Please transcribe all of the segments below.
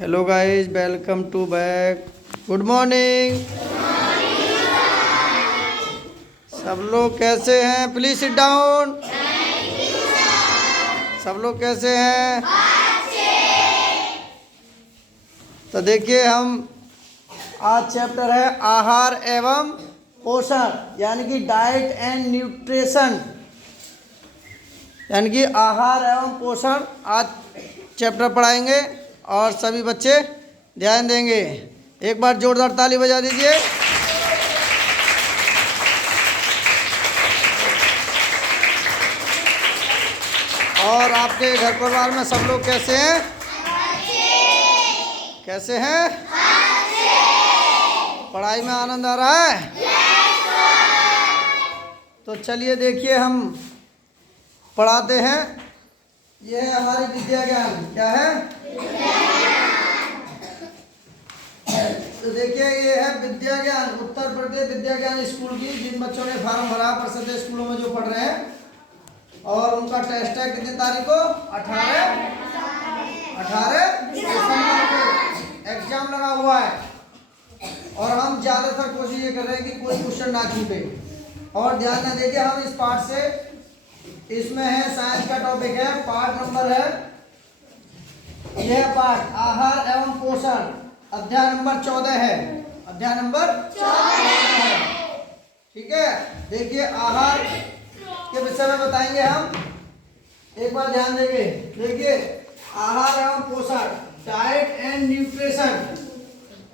Hello guys, welcome to back. Good morning. सब लोग कैसे हैं? Please sit down. सब लोग कैसे हैं? तो देखिए, हम आज चैप्टर है आहार एवं पोषण, यानी कि डाइट एंड न्यूट्रिशन, यानी कि आहार एवं पोषण आज चैप्टर पढ़ाएंगे और सभी बच्चे ध्यान देंगे। एक बार जोरदार ताली बजा दीजिए। और आपके घर परिवार में सब लोग कैसे हैं? कैसे हैं? पढ़ाई में आनंद आ रहा है? तो चलिए देखिए, हम पढ़ाते हैं। यह है हमारी विद्या ज्ञान। क्या है? तो देखिए, ये है विद्या ज्ञान, उत्तर प्रदेश विद्या ज्ञान स्कूल की, जिन बच्चों ने फॉर्म भरा परिषद स्कूलों में जो पढ़ रहे हैं। और उनका टेस्ट है कितनी तारीख को? 18 दिसंबर को एग्जाम लगा हुआ है। और हम ज़्यादातर कोशिश ये कर रहे हैं कि कोई क्वेश्चन ना छूटे। और ध्यान में देखिए, हम इस पार्ट से, इसमें है साइंस का टॉपिक है, पार्ट नंबर है, यह पार्ट आहार एवं पोषण, अध्याय नंबर 14 है। अध्याय नंबर 14 है। ठीक है, देखिए आहार के विषय में बताएंगे हम। एक बार ध्यान देंगे। देखिए, आहार एवं पोषण, डाइट एंड न्यूट्रिशन।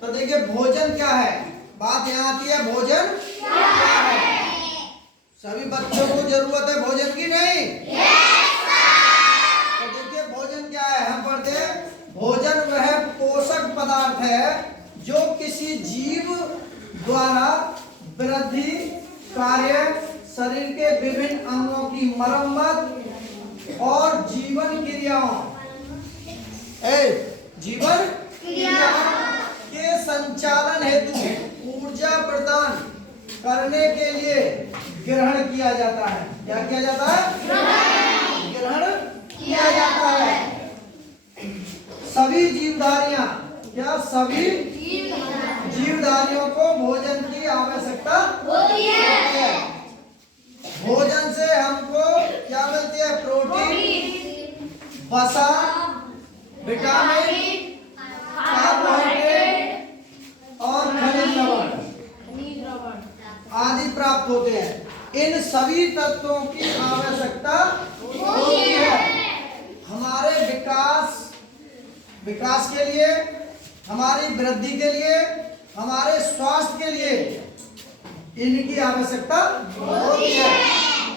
तो देखिए, भोजन क्या है? बात यहाँ आती है, भोजन क्या है? सभी बच्चों को जरूरत है भोजन की, नहीं? तो देखिए, भोजन क्या है? हम पढ़ते हैं, भोजन वह पोषक पदार्थ है जो किसी जीव द्वारा वृद्धि कार्य, शरीर के विभिन्न अंगों की मरम्मत और जीवन क्रियाओं के संचालन हेतु ऊर्जा प्रदान करने के लिए ग्रहण किया जाता है। क्या किया जाता है? ग्रहण किया जाता है। सभी जीवधारियां, या सभी जीवधारियों को भोजन की आवश्यकता होती है। भोजन से हमको क्या मिलती है? प्रोटीन, वसा, विटामिन, कार्बोहाइड्रेट और खनिज लवण आदि प्राप्त होते हैं। इन सभी तत्वों की आवश्यकता होती है हमारे विकास के लिए, हमारी वृद्धि के लिए, हमारे स्वास्थ्य के लिए इनकी आवश्यकता होती है।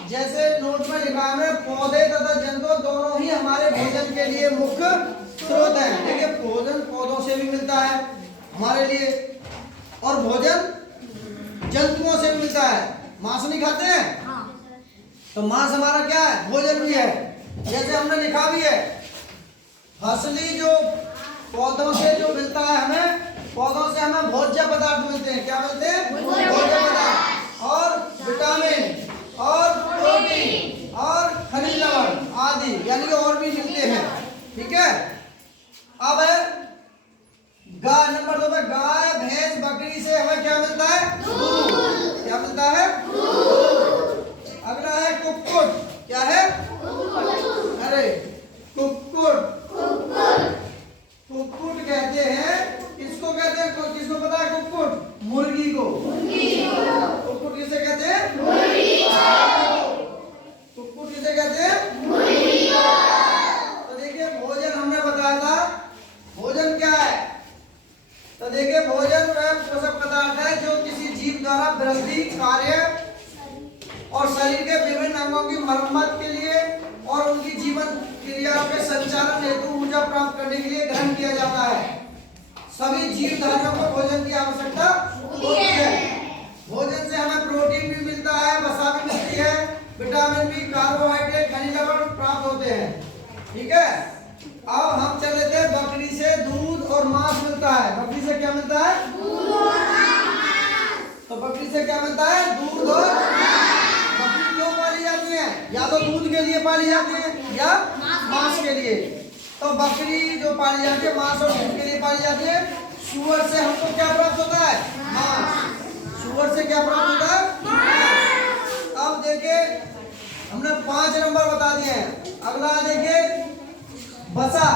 जैसे नोट में लिखा है, पौधे तथा जंतु दोनों ही हमारे भोजन के लिए मुख्य स्रोत हैं। देखिए, भोजन पौधों से भी मिलता है हमारे लिए, और भोजन जंतुओं से भी मिलता है। मांस नहीं खाते हैं? तो मांस हमारा क्या है? भोजन भी है। जैसे हमने लिखा भी है, फसली जो पौधों से जो मिलता है हमें, पौधों से हमें भोज्य पदार्थ मिलते हैं। क्या मिलते हैं? भोज्य पदार्थ, और विटामिन और प्रोटीन और खनिज लवण आदि, यानी और भी मिलते हैं। ठीक है। अब है गाय, नंबर 2 पे गाय, भैंस, बकरी से हमें क्या मिलता है? दूध। क्या मिलता है? दूध। अगला है कुक्कुट। क्या है? अरे कुक्कुट। कुक्कुट कहते हैं, किसको कहते हैं? किसको पता है? कुक्कुट, मुर्गी को। कुक्कुट किसे कहते हैं? मुर्गी को। कुक्कुट किसे कहते हैं? मुर्गी को। तो देखिए, भोजन हमने बताया था, भोजन क्या है? तो देखिए, भोजन वह पोषक पदार्थ है जो किसी जीव द्वारा वृद्धि कार्य और शरीर के विभिन्न अंगों की मरम्मत के लिए और उनकी जीवन क्रियाओं के संचालन हेतु ऊर्जा प्राप्त करने के लिए ग्रहण किया जाता है। सभी जीवधारियों को भोजन की आवश्यकता होती है। भोजन से हमें प्रोटीन भी मिलता है, वसा भी मिलती है, विटामिन भी, कार्बोहाइड्रेट, खनिज लवण प्राप्त होते हैं। ठीक है। अब हम चल रहे थे, बकरी से दूध और मांस मिलता है। बकरी से क्या मिलता है? दूध और मांस। तो बकरी से क्या मिलता है? दूध और मांस। बकरी क्यों पाली जाती है? या तो दूध के लिए पाली जाती है या मांस के लिए। तो बकरी जो पाली जाती है मांस और दूध के लिए पाली जाती है। सूअर से हमको क्या प्राप्त होता है? मांस। सूअर से क्या प्राप्त होता है? मांस। अब देखिए हमने 5 नंबर बता दिए हैं। अगला देखिए बसा।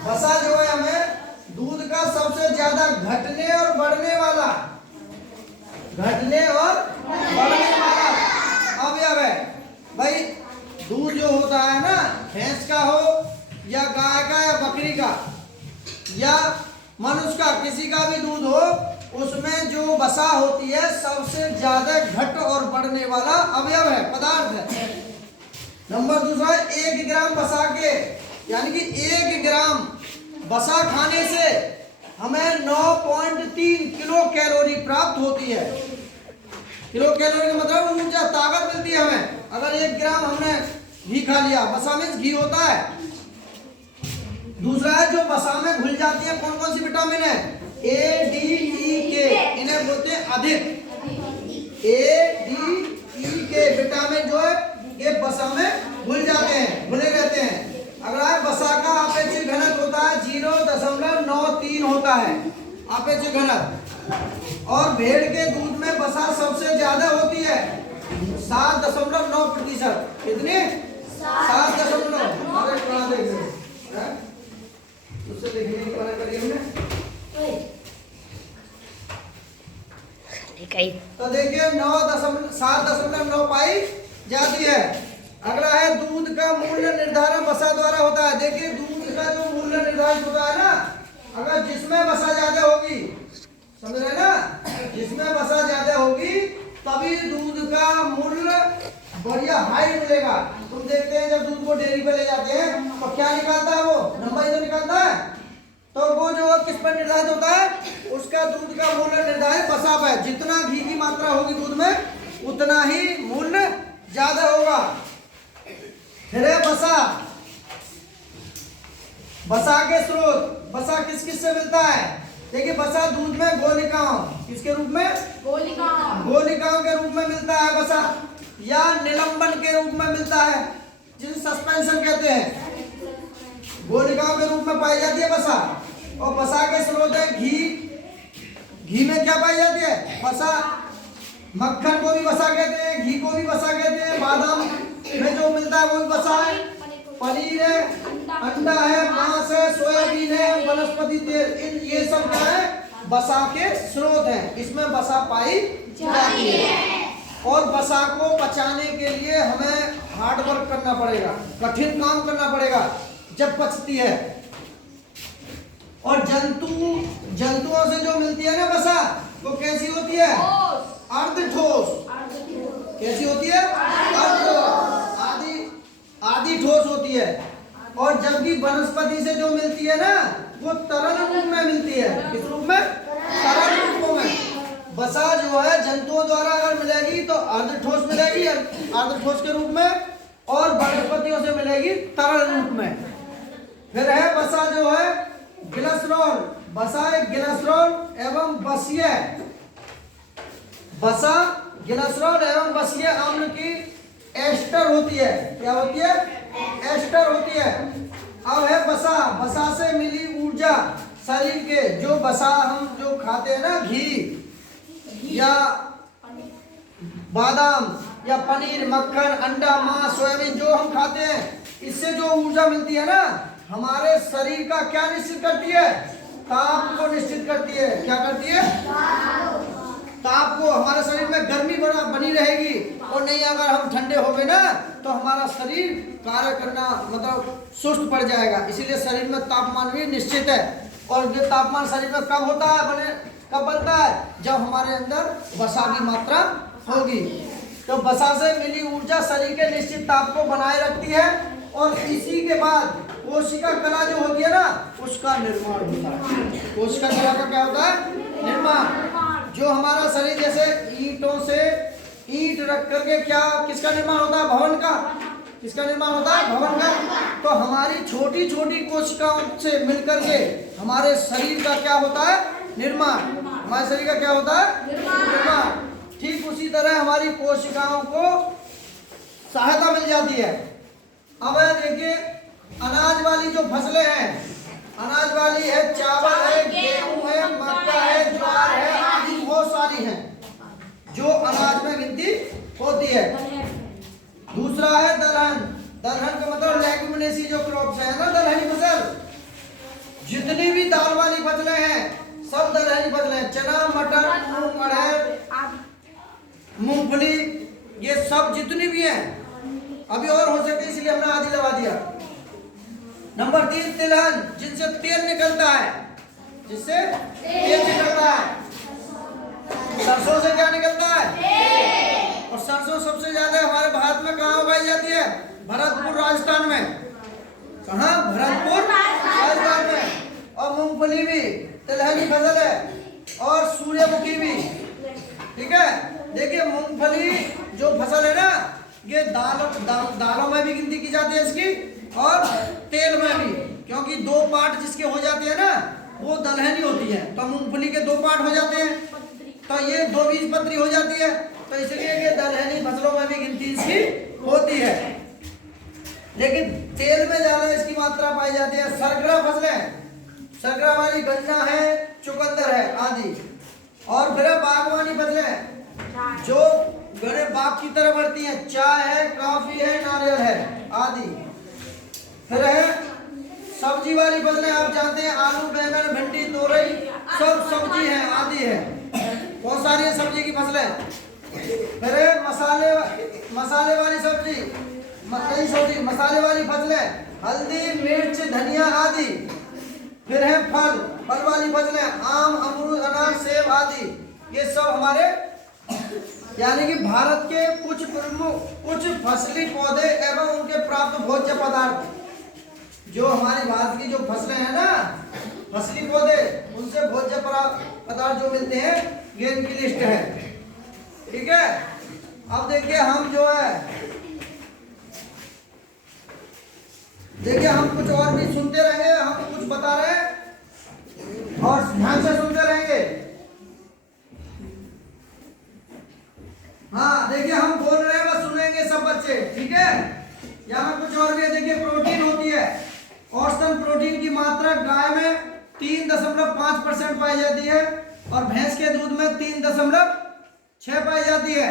बसा जो है हमें दूध का सबसे ज्यादा घटने और बढ़ने वाला अवयव है। भाई दूध जो होता है ना, भैंस का हो या गाय का या बकरी का या मनुष्य का, किसी का भी दूध हो, उसमें जो वसा होती है सबसे ज्यादा घट और बढ़ने वाला अवयव है, पदार्थ है। नंबर दूसरा, 1 ग्राम वसा के यानी कि 1 ग्राम वसा खाने से हमें 9.3 किलो कैलोरी प्राप्त होती है। किलो कैलोरी का मतलब ऊर्जा, ताकत मिलती है हमें। अगर 1 ग्राम हमने घी खा लिया, वसा में घी होता है। दूसरा है जो वसा में घुल जाती है, कौन कौन सी विटामिन है? ए, डी, ई, के, इन्हें बोलते हैं अधिक। ए, डी, ई, के विटामिन जो है ये वसा में घुल जाते हैं, घुले रहते हैं। अगला है वसा का अपेक्षित घनत्व होता है 0.93 होता है अपेक्षित घनत्व। और भेड़ के दूध में वसा सबसे ज्यादा होती है 7.9%। कितनी? 7.9। उससे देखने की बात करी हमने। तो देखिए 7.9 पाई जाती है। अगला है दूध का मूल्य निर्धारण वसा द्वारा होता है। देखिए दूध का जो मूल्य निर्धारित होता है ना, अगर जिसमें वसा ज्यादा होगी, समझ रहे ना, जिसमें वसा ज्यादा होगी तभी दूध का मूल्य बढ़िया हाई मिलेगा। तुम देखते हैं जब दूध को डेयरी पे ले जाते हैं तो क्या निकालता है? वो नंबर ही तो निकालता है। तो वो जो किस पर निर्धारित होता है? उसका दूध का मूल्य निर्धारित वसा पर। जितना घी की मात्रा होगी दूध में उतना ही मूल्य ज्यादा होगा। फिर है वसा। वसा के स्रोत, वसा किस किस से मिलता है? देखिए वसा दूध में गोलिकाओं, किसके रूप में? गोलिकाओं के रूप में मिलता है वसा, या निलंबन के रूप में मिलता है, जिसे सस्पेंशन कहते हैं। गोलिकाओं के रूप में पाई जाती है वसा। और वसा के स्रोत है घी। घी में क्या पाई जाती है? वसा। मक्खन को भी वसा कहते हैं, घी को भी वसा कहते हैं। बादाम में जो मिलता है वो भी वसा है। पनीर है, अंडा है, मांस है, सोयाबीन है, वनस्पति तेल, इन ये सब क्या है? वसा के स्रोत हैं। इसमें वसा पाई जाती है। और वसा को पचाने के लिए हमें हार्ड वर्क करना पड़ेगा, कठिन काम करना पड़ेगा जब पचती है। और जंतुओं से जो मिलती है ना वसा, वो कैसी होती है? अर्धठोस। कैसी होती है? आधी ठोस होती है। और जबकि वनस्पति से जो मिलती है ना, वो तरल रूप में मिलती है। किस रूप में? तरल रूपों में। वसा जो है जंतुओं द्वारा अगर मिलेगी तो अर्धठोस मिलेगी, अर्धठोस के रूप में, और वनस्पतियों से मिलेगी तरल रूप में। फिर है वसा जो है ग्लिसरॉल। वसा एक ग्लिसरॉल एवं बसीय, वसा ग्लिसरॉल एवं बसीय अम्ल की एस्टर होती है। क्या होती है? एस्टर होती है। अब है वसा। वसा से मिली ऊर्जा शरीर के, जो वसा हम जो खाते हैं ना, घी या बादाम या पनीर, मक्खन, अंडा, मांस, सोयाबीन जो हम खाते हैं, इससे जो ऊर्जा मिलती है ना, हमारे शरीर का क्या निश्चित करती है? ताप को निश्चित करती है। क्या करती है? ताप को। हमारे शरीर में गर्मी बनी रहेगी, और नहीं अगर हम ठंडे हो गए ना तो हमारा शरीर कार्य करना मतलब सुस्त पड़ जाएगा। इसीलिए शरीर में तापमान भी निश्चित है। और ये तापमान शरीर में कब होता है, कब बनता है? जब हमारे अंदर वसा की मात्रा होगी। तो वसा से मिली ऊर्जा शरीर के निश्चित ताप को बनाए रखती है, और इसी के बाद कोशिका कला जो होती है ना, उसका निर्माण होता है। कोशिका कला का क्या होता है? निर्माण। जो हमारा शरीर जैसे ईंटों से ईंट रख करके क्या किसका निर्माण होता है? भवन का। किसका निर्माण होता है? भवन का। तो हमारी छोटी छोटी कोशिकाओं से मिलकर के हमारे शरीर का क्या होता है? निर्माण। हमारे शरीर का क्या होता है? निर्माण। ठीक उसी तरह हमारी कोशिकाओं को सहायता मिल जाती है। अब देखिए अनाज वाली जो फसलें हैं, अनाज वाली है, चावल है, गेहूं है, मक्का है, ज्वार है, आदि बहुत सारी हैं जो अनाज में गिनती होती है। दूसरा है दलहन। दलहन का मतलब लेग्यूमिनेसी जो क्रॉप्स है ना, दलहनी फसल। जितनी भी दाल वाली फसलें हैं सब दलहनी फसलें। चना, मटर, मूंग, अरहर, मूंगफली, ये सब जितनी भी हैं। अभी और हो सके इसलिए हमने आधी लगा दिया। नंबर 3 तिलहन, जिनसे तेल निकलता है, जिससे तेल निकलता है। सरसों से क्या निकलता है? और सरसों सबसे ज्यादा हमारे भारत में कहाँ उगाई जाती है? भरतपुर राजस्थान में। कहाँ? भरतपुर राजस्थान में। और मूंगफली भी तिलहनी फसल है और सूर्यमुखी भी। ठीक है, देखिए मूंगफली जो फसल है ना, ये दालों में भी गिनती की जाती है इसकी, और तेल में भी, क्योंकि 2 पार्ट जिसके हो जाते हैं ना वो दलहनी होती है। तो मूंगफली के 2 पार्ट हो जाते हैं, तो ये 2 बीजपत्री हो जाती है, तो इसलिए ये दलहनी फसलों में भी गिनती इसकी होती है। लेकिन तेल में ज्यादा इसकी मात्रा पाई जाती है। सरगरा फसलें, सरगरा वाली गन्ना है, चुकंदर है आदि। और फिर बागवानी फसलें जो घने बाग की तरह बढ़ती हैं, चाय है, कॉफी है, नारियल है आदि। फिर है सब्जी वाली फसलें, आप जानते हैं आलू, बैंगन, भिंडी, तोरई, सब सब्जी है आदि है। बहुत सारी है सब्जी की फसलें। फिर है मसाले वाली सब्जी, मसाले वाली फसलें, हल्दी, मिर्च, धनिया आदि। फिर है फल वाली फसलें, आम, अमरूद, अनार, सेब आदि। ये सब हमारे यानी कि भारत के कुछ फसली पौधे एवं उनके प्राप्त भोज्य पदार्थ। जो हमारे भारत की जो फसलें हैं ना, फसली पौधे, उनसे भोज्य पदार्थ जो मिलते हैं, ये इनकी लिस्ट है। ठीक है, अब देखिए हम जो है, देखिए हम कुछ और भी सुनते रहेंगे, हम कुछ बता रहे हैं और ध्यान से सुनते रहेंगे। हाँ देखिए हम बोल रहे हैं, बस सुनेंगे सब बच्चे। ठीक है, यहाँ कुछ और भी है। देखिए प्रोटीन होती है, औसतन प्रोटीन की मात्रा गाय में 3.5% पाई जाती है और भैंस के दूध में 3.6 पाई जाती है।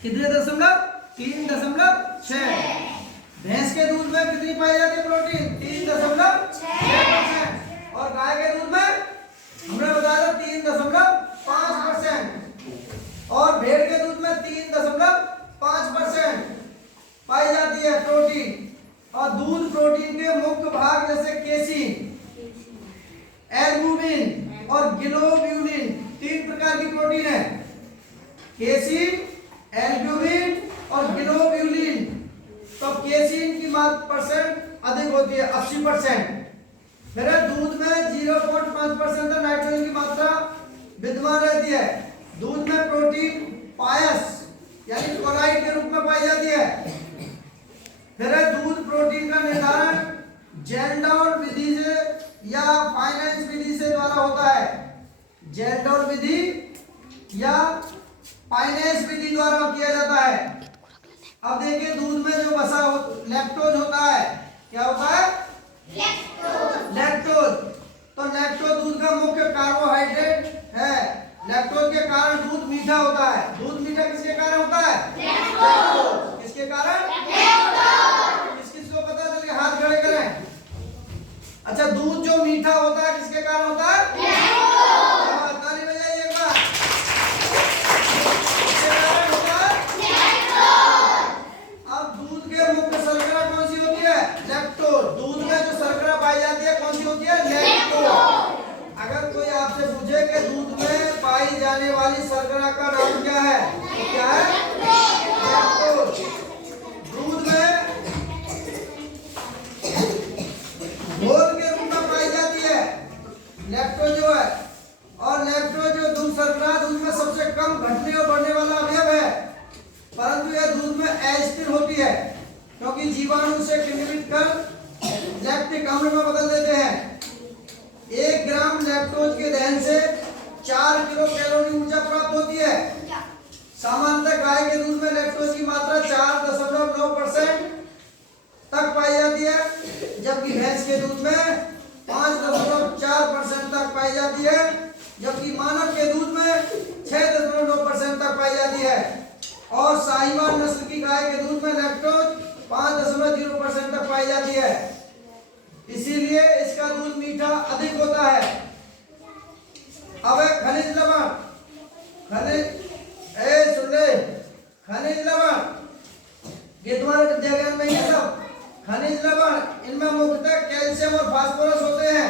कितने दशमलव? 3.6। भैंस के दूध में कितनी पाई जाती है प्रोटीन? 3.6%। और गाय के दूध में हमने बताया 3.5%। और भेड़ के दूध में 3.5% पाई जाती है प्रोटीन। और दूध प्रोटीन के मुख्य भाग जैसे केसीन, एल्बुमिन और ग्लोब्यूलिन, 3 प्रकार की प्रोटीन है। केसीन, एल्बुमिन और ग्लोब्यूलिन। तो केसीन की परसेंट अधिक होती है, 80%। फिर दूध में 0.5% नाइट्रोजन की मात्रा विद्यमान रहती है। दूध में प्रोटीन पायस यानी क्लोराइड के रूप में पाई जाती है। फिर दूध प्रोटीन का निर्धारण जेल्डॉन विधि से या फाइनेंस विधि से द्वारा होता है। जेल्डॉन विधि या फाइनेंस विधि द्वारा किया जाता है। अब देखिए दूध में जो वसा लैक्टोज होता है, क्या होता है? लैक्टोज। तो लैक्टोज दूध का मुख्य कार्बोहाइड्रेट है। लैक्टोज के कारण दूध मीठा होता है। दूध मीठा किसके कारण होता है? लैक्टोज। किसके कारण? लैक्टोज। किसको पता चल गया? हाथ खड़े करें। अच्छा, दूध जो मीठा होता है किसके कारण होता है? लैक्टोज। ताली बजाइए एक बार। किसके कारण होता है? लैक्टोज। अब दूध के मुख्य शर्करा कौन सी होती है? लैक्टोज। दूध में जो शर्करा पाई जाती है कौन सी होती है? लैक्टोज। अगर कोई आपसे पूछे कि दूध में पाई जाने वाली शर्करा का नाम क्या है, तो क्या है? लैक्टोज। दूध में घोल के रूप में पाई जाती है लैक्टोज जो है। और लैक्टोज जो दूध शर्करा दूध में सबसे कम घटने और बढ़ने वाला अवयव है, परंतु यह दूध में अस्थिर होती है क्योंकि जीवाणु उसे किण्वित कर लैक्टिक अम्ल में बदल देते हैं। 1 ग्राम लैक्टोज के दहन से 4 किलो कैलोरी ऊर्जा प्राप्त होती है। सामान्यतः गाय के दूध में लैक्टोज की मात्रा 4.9% तक पाई जाती जाती है, जबकि भैंस के दूध में 5.4% तक पाई जाती है, जबकि मानव के दूध में 6.9% तक पाई जाती है। और साहिवाल नस्ल की गाय के दूध में लैक्टोज 5.0% तक पाई जाती है, इसीलिए इसका दूध मीठा अधिक होता है। अब खनिज लवण, सुन ले, खनिज लवण ये तुम्हारे विद्या ज्ञान में है सब। खनिज लवण इनमें मुख्यतः कैल्शियम और फास्फोरस होते हैं।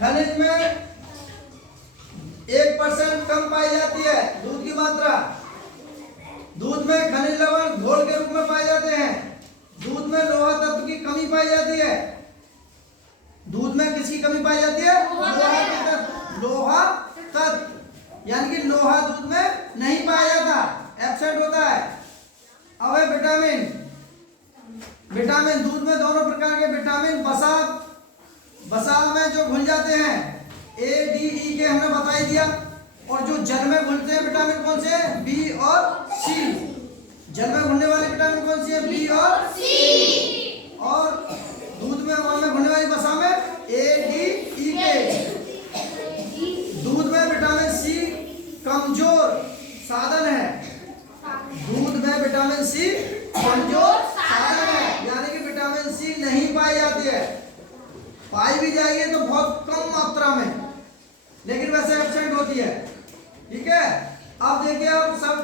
खनिज में 1% कम पाई जाती है दूध की मात्रा। दूध में खनिज लवण घोल के रूप में पाए जाते हैं। दूध में लोहा तत्व की कमी पाई जाती है। दूध में किसकी कमी पाई जाती है? लोहा तत्व, यानी कि लोहा दूध में नहीं पाया जाता, एब्सेंट होता है। अब है विटामिन। विटामिन दूध में दोनों प्रकार के विटामिन वसा में जो घुल जाते हैं, ए डी ई के हमने बता ही दिया। और जो जल में घुलते हैं विटामिन कौन से? बी और सी। जल में घुलने वाले विटामिन कौन सी है? बी और सी। और दूध में घुलने वाली वसा में ए डी ई के। दूध में विटामिन सी कमजोर साधन है। दूध में विटामिन सी कमजोर साधन है, यानी कि विटामिन सी नहीं पाई जाती है। पाई भी जाएगी तो बहुत कम मात्रा में, लेकिन वैसे एब्सेंट होती है। ठीक है, अब देखिए, अब सब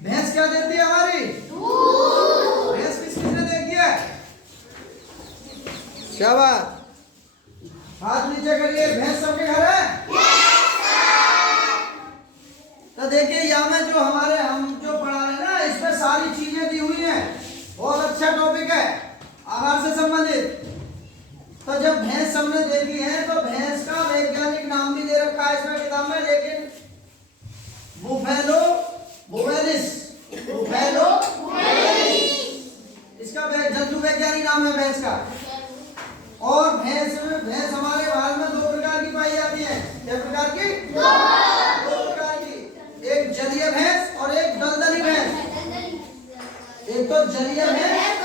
भैंस क्या देती है हमारी? दूध। भैंस किसने देखी है? क्या बात, हाथ नीचे करिए। भैंस सबके घर है? तो देखिए यहाँ में जो हम जो पढ़ा रहे हैं ना, इसमें सारी चीजें दी हुई हैं। बहुत अच्छा टॉपिक है, आहार से संबंधित। तो जब भैंस हमने देखी है तो भैंस का वैज्ञानिक नाम भी दे रखा है इसमें किताब में, लेकिन बुफेलो बुवेलिस। बुफेलो बुवेलिस इसका जंतु वैज्ञानिक नाम है भैंस का। और भैंस हमारे भारत में 2 प्रकार की पाई जाती है। क्या प्रकार की? 2 प्रकार की, एक जलीय भैंस और एक दलदली भैंस। एक तो जलीय भैंस,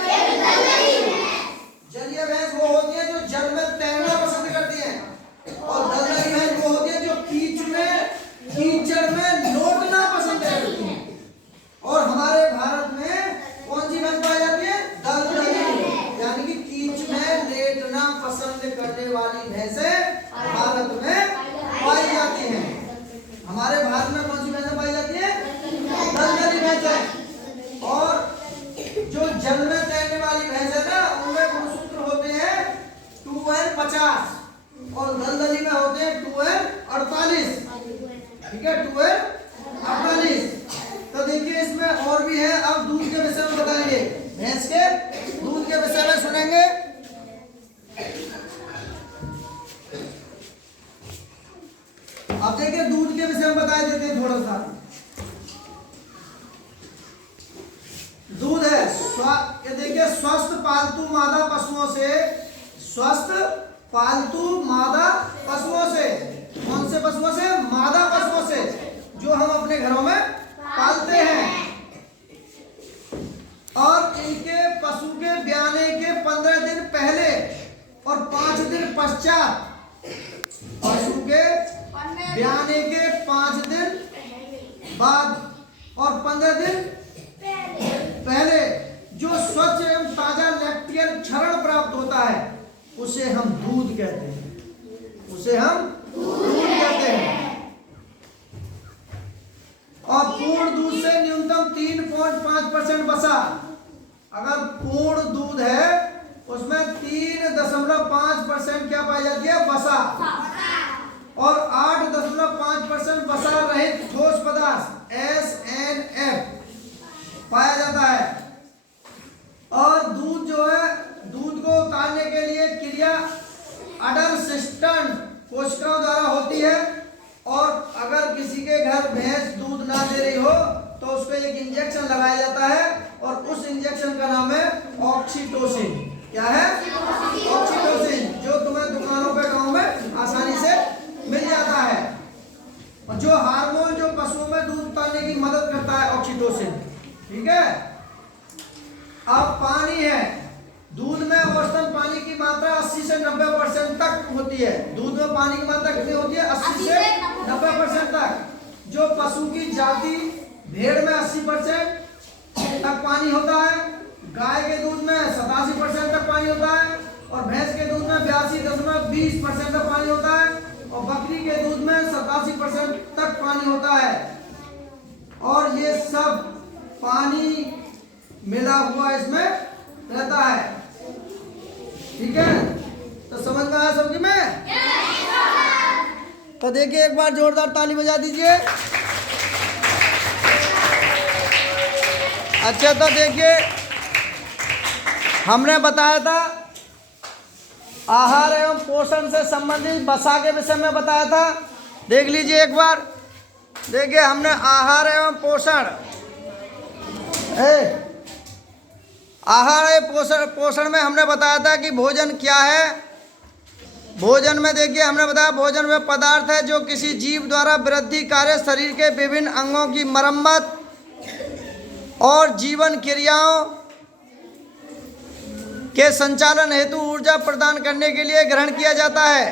जलीय भैंस वो होती है जो जल में तैरना पसंद करती है, और दलदली भैंस वो होती है जो कीचड़ में लौटना पसंद करती है। और हमारे भारत में कौन सी भैंस पाई जाती है? दलदली, यानी कि कीच में लेटना पसंद करने वाली भैंसें भारत में पाई जाती हैं। हमारे भारत में कौन सी भैंसें पाई जाती है? दलदली भैंसें। और जो जल में तैरने वाली भैंस है ना, उनमें गुणसूत्र होते हैं 2n50 और दलदली में होते हैं 2n48। ठीक है, 2n48। तो देखिए इसमें और भी है। अब दूध के विषय में बताएंगे, भैंस के दूध के विषय में सुनेंगे। अब देखिए दूध के विषय में बता देते हैं थोड़ा सा। दूध है देखिए स्वस्थ पालतू मादा पशुओं से, स्वस्थ पालतू मादा पशुओं से, कौन से पशुओं से? मादा पशुओं से, जो हम अपने घरों में पालते हैं। और इनके पशु के ब्याने के 15 दिन पहले और 5 दिन पश्चात, पशु के ब्याने के 5 दिन बाद और 15 दिन पहले जो स्वच्छ एवं ताजा लैक्टियल क्षरण प्राप्त होता है, उसे हम दूध कहते हैं। उसे हम दूध कहते हैं। और पूर्ण दूध से न्यूनतम 3.5% वसा। अगर पूर्ण दूध है उसमें 3.5% क्या पाई जाती है? वसा। और 8.5% वसा रहित ठोस पदार्थ SNF पाया जाता है। और दूध जो है, दूध को उतारने के लिए क्रिया अडर सिस्टन कोशिकाओं द्वारा होती है। और अगर किसी के घर भैंस दूध ना दे रही हो तो उसको एक इंजेक्शन लगाया जाता है, और उस इंजेक्शन का नाम है ऑक्सीटोसिन। क्या है? ऑक्सीटोसिन, जो तुम्हें दुकानों पे गांव में आसानी से मिल जाता है। और जो हार्मोन जो पशुओं में दूध उतारने की मदद करता है, ऑक्सीटोसिन। ठीक है। अब पानी है, दूध होती है। दूध में पानी की मात्रा कितनी होती है? 80 से 90% तक। जो पशु की जाति भेड़ में 80% तक पानी होता है, गाय के दूध में 87% तक पानी होता है, और भैंस के दूध में 82.20% तक पानी होता है, और बकरी के दूध में 87% तक पानी होता है। और ये सब पानी मिला हुआ इसमें रहता है। ठीक है, तो समझ में आया समझी में? तो देखिए एक बार जोरदार ताली बजा दीजिए। अच्छा, तो देखिए हमने बताया था आहार एवं पोषण से संबंधित वसा के विषय में बताया था। देख लीजिए एक बार। देखिए हमने आहार एवं पोषण पोषण में हमने बताया था कि भोजन क्या है। भोजन में देखिए हमने बताया भोजन में पदार्थ है जो किसी जीव द्वारा वृद्धि कार्य, शरीर के विभिन्न अंगों की मरम्मत और जीवन क्रियाओं के संचालन हेतु ऊर्जा प्रदान करने के लिए ग्रहण किया जाता है।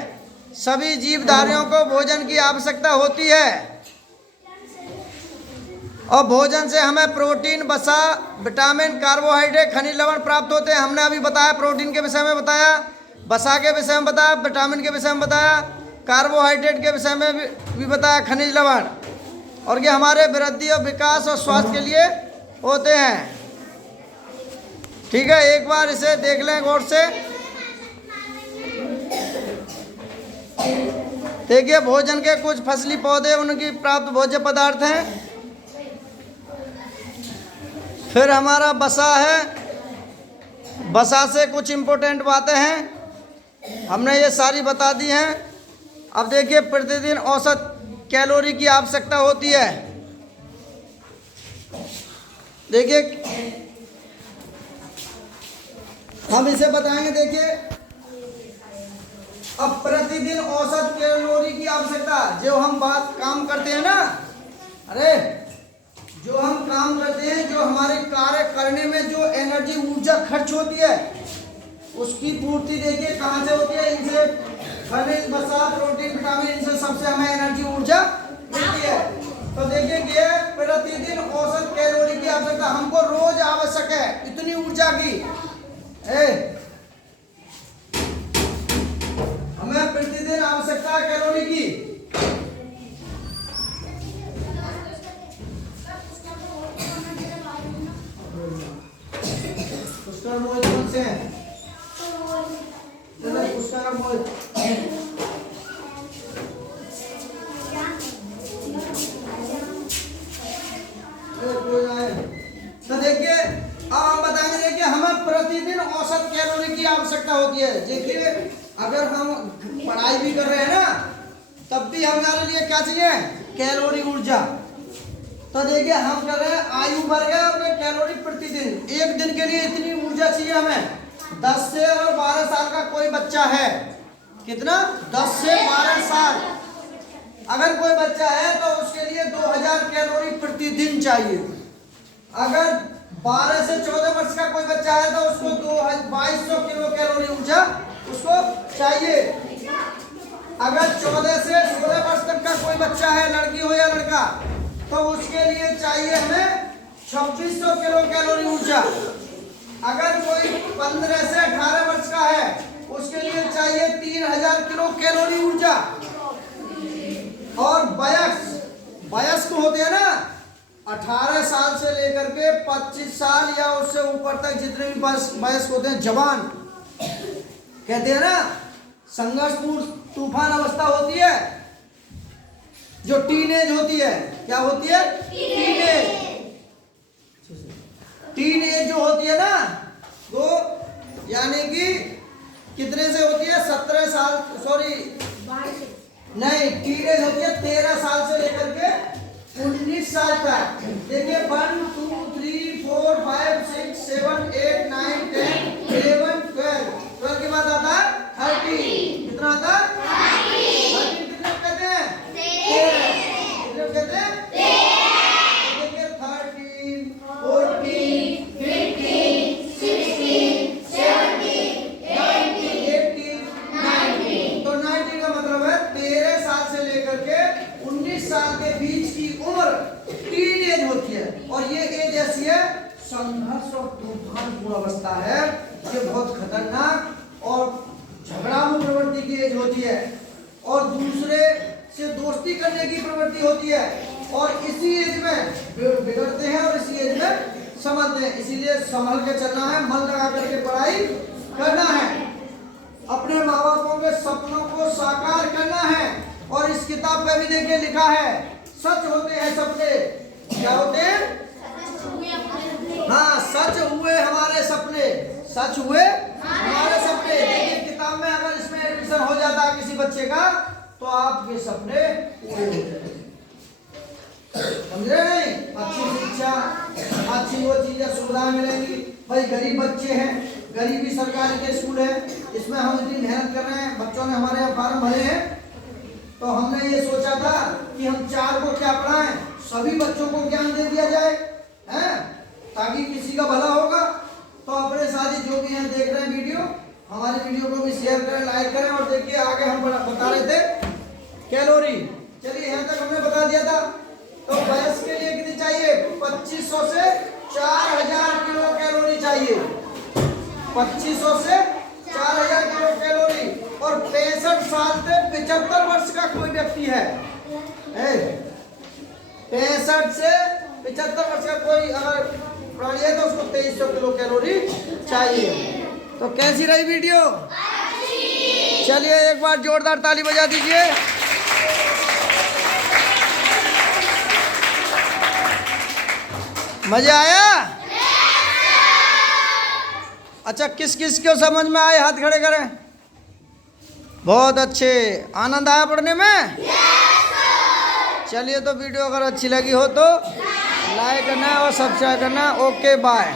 सभी जीवधारियों को भोजन की आवश्यकता होती है, और भोजन से हमें प्रोटीन, वसा, विटामिन, कार्बोहाइड्रेट, खनिज लवण प्राप्त होते हैं। हमने अभी बताया, प्रोटीन के विषय में बताया, वसा के विषय में बताया, विटामिन के विषय में बताया, कार्बोहाइड्रेट के विषय में भी बताया, खनिज लवण, और ये हमारे वृद्धि और विकास और स्वास्थ्य के लिए होते हैं। ठीक है, एक बार इसे देख लें गौर से। देखिए भोजन के कुछ फसली पौधे, उनकी प्राप्त भोज्य पदार्थ हैं। फिर हमारा वसा है, वसा से कुछ इम्पोर्टेंट बातें हैं, हमने ये सारी बता दी हैं। अब देखिए प्रतिदिन औसत कैलोरी की आवश्यकता होती है। देखिए हम इसे बताएंगे। देखिए अब प्रतिदिन औसत कैलोरी की आवश्यकता, जो हम बात काम करते हैं ना, जो हम काम करते हैं, जो हमारे कार्य करने में जो एनर्जी, ऊर्जा खर्च होती है, उसकी पूर्ति देखिए कहाँ से होती है? इनसे खनिज, वसा, प्रोटीन, विटामिन, इनसे सबसे हमें एनर्जी, ऊर्जा मिलती है। तो देखिए ये प्रतिदिन औसत कैलोरी की आवश्यकता हमको रोज आवश्यक है, इतनी ऊर्जा की हमें प्रतिदिन आवश्यकता है कैलोरी की। पुष्कर मोहित कौन से हैं? पुष्कर मोहित। तो देखिए अब हम बताएंगे। देखिए हमें प्रतिदिन औसत कैलोरी की आवश्यकता होती है। देखिए अगर हम पढ़ाई भी कर रहे हैं ना, तब भी हमारे लिए क्या चाहिए? कैलोरी, ऊर्जा। तो देखिए हम कर रहे हैं आयु वर्ग है, और कैलोरी प्रतिदिन, एक दिन के लिए इतनी ऊर्जा चाहिए हमें। 10 से और 12 साल का कोई बच्चा है, कितना? 10 से 12 साल अगर कोई बच्चा है तो उसके लिए 2000 कैलोरी प्रतिदिन चाहिए। अगर 12 से 14 वर्ष का कोई बच्चा है तो उसको 2200 किलो कैलोरी ऊर्जा उसको चाहिए। अगर 14 से 16 वर्ष तक का कोई बच्चा है, लड़की हो या लड़का, तो उसके लिए चाहिए हमें 2600 किलो कैलोरी ऊर्जा। अगर कोई 15 से 18 वर्ष का है, उसके लिए चाहिए 3000 किलो कैलोरी ऊर्जा। और वयस्क होते हैं ना, 18 साल से लेकर के 25 साल या उससे ऊपर तक जितने भी वयस्क होते हैं, जवान कहते हैं ना, संघर्षपूर्ण तूफान अवस्था होती है, जो टीनेज होती है। क्या होती है? टीनेज जो होती है ना, वो यानी कि कितने से होती है? 17 साल, नहीं, टीनेज होती है 13 साल से लेकर के 19 साल तक। देखिए 1 2 3 4 5 6 7 8 9 10 11 12 के बाद आता है 30। कितना आता है? 30। कितने कहते हैं? 13। कितने कहते हैं? 13। देखिए 13 14 15 16 17 18 19 तो साल के बीच की उम्र टीन एज होती है। और ये एज ऐसी है, संघर्ष और तूफानपूर्ण अवस्था है। ये बहुत खतरनाक और झगड़ालू प्रवृत्ति की एज होती है और दूसरे से दोस्ती करने की प्रवृत्ति होती है। और इसी एज में बिगड़ते हैं और इसी एज में संभलते हैं। इसीलिए संभल के चलना है, मन लगा करके पढ़ाई करना है, अपने माँ बापों के सपनों को साकार करना है। और इस किताब पे भी देखिए लिखा है, सच होते हैं सपने। क्या होते हैं? हाँ, सच हुए हमारे सपने, सच हुए हमारे सपने। देखिए किताब में अगर इसमें एडमिशन हो जाता है किसी बच्चे का तो आपके सपने पूरे हो जाएंगे। समझे नहीं? अच्छी शिक्षा, अच्छी वो चीजें सुविधाएं मिलेंगी। भाई गरीब बच्चे हैं, गरीबी सरकारी के स्कूल है, इसमें हम इतनी मेहनत कर रहे हैं, बच्चों ने हमारे यहाँ फार्म भरे हैं, तो हमने ये सोचा था कि हम 4 को क्या पढ़ाएं, सभी बच्चों को ज्ञान दे दिया जाए, हैं, ताकि किसी का भला होगा। तो अपने साथी जो भी हैं देख रहे हैं वीडियो, हमारी वीडियो को भी शेयर करें, लाइक करें। और देखिए आगे हम बता रहे थे कैलोरी। चलिए यहाँ तक हमने बता दिया था। तो भैंस के लिए कितनी चाहिए? 2500 से 4000 किलो कैलोरी चाहिए। 2500 से 4000 किलो कैलोरी। और 65 साल से 75 वर्ष का कोई व्यक्ति है, 65 से 75 वर्ष का कोई अगर प्राणी है तो उसको 2300 किलो कैलोरी चाहिए। तो कैसी रही वीडियो? चलिए एक बार जोरदार ताली बजा दीजिए। मजा आया? अच्छा, किस किस को समझ में आए हाथ खड़े करें। बहुत अच्छे, आनंद आया पढ़ने में? चलिए तो वीडियो अगर अच्छी लगी हो तो लाइक करना और सब्सक्राइब करना। Okay bye.